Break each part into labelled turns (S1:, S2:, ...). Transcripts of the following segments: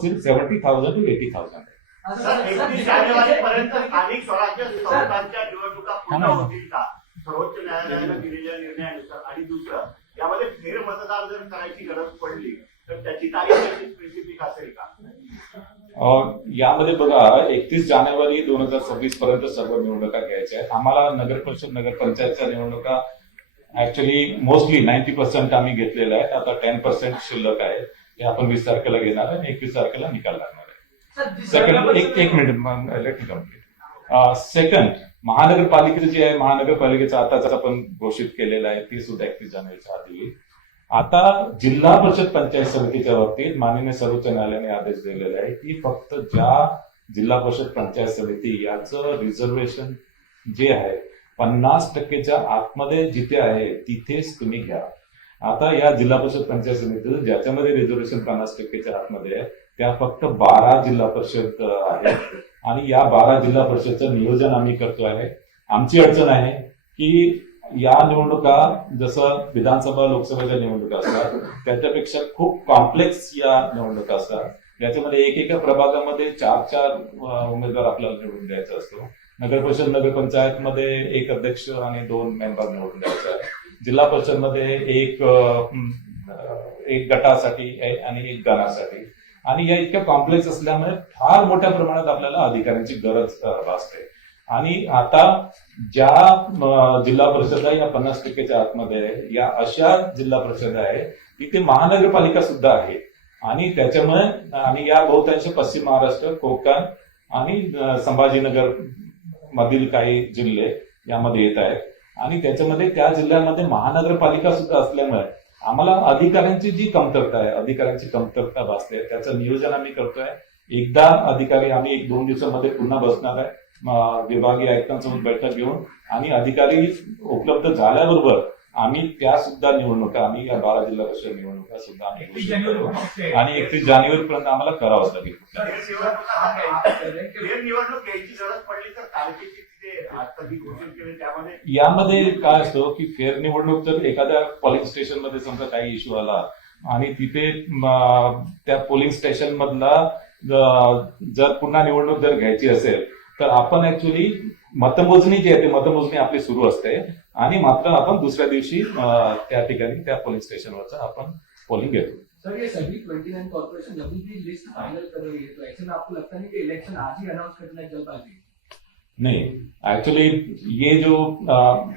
S1: Seventy thousand to eighty thousand
S2: sir, एकतीस जानेवारी पर्यंत स्थानिक स्वराज्य संस्थांच्या निवडणुका पूर्ण
S1: ना.
S2: होतील का? सर्वोच्च न्यायालयानं दिलेल्या निर्णयानुसार. आणि दुसरं यामध्ये फेरमतदान जर करायची गरज पडली तर त्याची तारीख त्याची स्पेसिफिक असेल का?
S1: अं, यामध्ये बघा एकतीस जानेवारी दोन हजार सव्वीस पर्यंत सर्व निवडणुका घ्यायच्या आहेत. आम्हाला नगर परिषद नगर पंचायतच्या निवडणुका ऍक्च्युली मोस्टली नाईन्टी पर्सेंट आम्ही घेतलेल्या आहेत. आता टेन पर्सेंट शिल्लक आहे. ते आपण वीस तारखेला घेणार आहे आणि एकवीस तारखेला निकाल लागणार आहे. सेकंड एक एक मिनिट लेट कंप्लीट सेकंड महानगरपालिकेचं जे आहे महानगरपालिकेचं आताच आपण घोषित केलेलं आहे ती सुद्धा एकतीस जानेवारीच्या आधी. आता जिल्हा परिषद पंचायत समितीच्या बाबतीत माननीय सर्वोच्च न्यायालयाने आदेश दिलेला आहे की फक्त ज्या जिल्हा परिषद पंचायत समिती याचं रिझर्वेशन जे आहे पन्नास टक्केच्या आतमध्ये जिथे आहे तिथेच तुम्ही घ्या. आता या जिल्हा परिषद पंचायत समिती ज्याच्यामध्ये रिझर्वेशन पन्नास टक्केच्या आतमध्ये आहे त्या फक्त बारा जिल्हा परिषद आहेत. आणि या बारा जिल्हा परिषदचं नियोजन आम्ही करतो आहे. आमची अडचण आहे की या निवडणुका जसं विधानसभा लोकसभेच्या निवडणुका असतात त्याच्यापेक्षा खूप कॉम्प्लेक्स या निवडणुका असतात. याच्यामध्ये एक एका प्रभागामध्ये चार चार उमेदवार आपल्याला निवडून द्यायचा असतो. नगर परिषद नगरमध्ये एक अध्यक्ष आणि दोन मेंबर निवडून द्यायचा आहे जिल्हा परिषदमध्ये एक एक गटासाठी आणि एक गणासाठी आणि या इतक्या कॉम्प्लेक्स असल्यामुळे फार मोठ्या प्रमाणात आपल्याला अधिकाऱ्यांची गरज भासते. आणि आता ज्या जिल्हा परिषद आहे या पन्नास टक्केच्या आतमध्ये आहे या अशा जिल्हा परिषद आहे तिथे महानगरपालिका सुद्धा आहे. आणि त्याच्यामुळे आणि या बहुतांश पश्चिम महाराष्ट्र कोकण आणि संभाजीनगर मधील काही जिल्हे यामध्ये येत आहेत. आणि त्याच्यामध्ये त्या जिल्ह्यामध्ये महानगरपालिका सुद्धा असल्यामुळे आम्हाला अधिकाऱ्यांची जी कमतरता आहे अधिकाऱ्यांची कमतरता भासते त्याचं नियोजन आम्ही करतोय. एकदा अधिकारी आम्ही एक दोन दिवसामध्ये पुन्हा बसणार आहे. विभागीय आयुक्तांसोबत बैठक घेऊन आणि अधिकारी उपलब्ध झाल्याबरोबर आम्ही त्या सुद्धा निवडणुका आम्ही या बारा जिल्हा परिषद निवडणुका सुद्धा आम्ही आणि एकतीस जानेवारी पर्यंत आम्हाला करावंच लागेल
S2: फेर निवडणूक घ्यायची गरज पडली तर तारखेची तिथे कधी घोषित केले त्यामध्ये
S1: यामध्ये काय असतं की फेर निवडणूक जर एखाद्या पोलिंग स्टेशनमध्ये समजा काही इश्यू आला आणि तिथे त्या पोलिंग स्टेशन मधला जर पुन्हा निवडणूक जर घ्यायची असेल तर आपण ऍक्च्युली मतमोजणी जी आहे ती मतमोजणी आपली सुरू असते. आणि मात्र आपण दुसऱ्या दिवशी त्या ठिकाणी त्या पोलिंग स्टेशनवरचं आपण पोलिंग घेतो.
S3: सर ये सभी 29 कॉर्पोरेशन जब भी लिस्ट फाइनल कर रही है तो ऐसे में आपको लगता नहीं कि इलेक्शन आज ही अनाउंस करना एक जल्दबाजी है?
S1: नहीं. एक्चुअली ये जो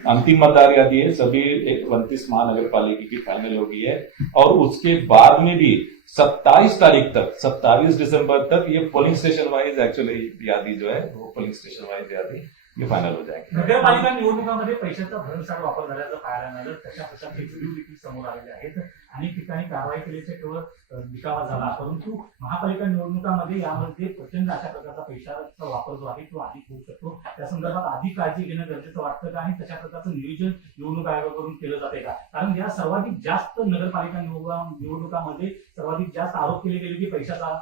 S1: अंतिम मतदार यादी है सभी उनतीस महानगर पालिका की फाइनल हो गई है और उसके बाद में भी 27 तारीख तक 27 दिसंबर तक ये पोलिंग स्टेशन वाइज एक्चुअली यादी जो है वो पोलिंग स्टेशन वाइज यादी ये फायनल हो जाएगी।
S4: नगरपालिका निवडणुकामध्ये पैशाचा भरमसाठ वापर झाल्याचं पाहायला मिळालं. तशा प्रकारचे व्हिडिओ देखील समोर आलेले आहेत. अनेक ठिकाणी कारवाई केल्याचा केवळ दिखावा झाला. परंतु महापालिका निवडणुकामध्ये यामध्ये प्रचंड अशा प्रकारचा पैशाचा वापर जो आहे तो अधिक होऊ शकतो. त्या संदर्भात अधिक काळजी घेणं गरजेचं वाटतं का? आणि तशा प्रकारचं नियोजन निवडणूक आयोगाकडून केलं जाते का? कारण या सर्वाधिक जास्त नगरपालिका निवडणुकामध्ये सर्वाधिक जास्त आरोप केले गेले की पैशाचा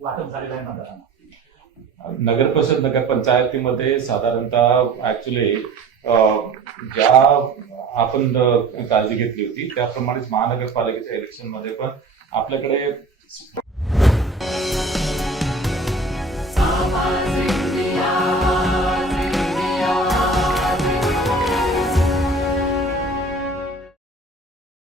S4: वाटप झालेला आहे मतदारांना
S1: नगर परिषद नगर पंचायतीमध्ये साधारणतः ऍक्च्युली ज्या आपण काळजी घेतली होती त्याप्रमाणेच महानगरपालिकेच्या इलेक्शनमध्ये पण आपल्याकडे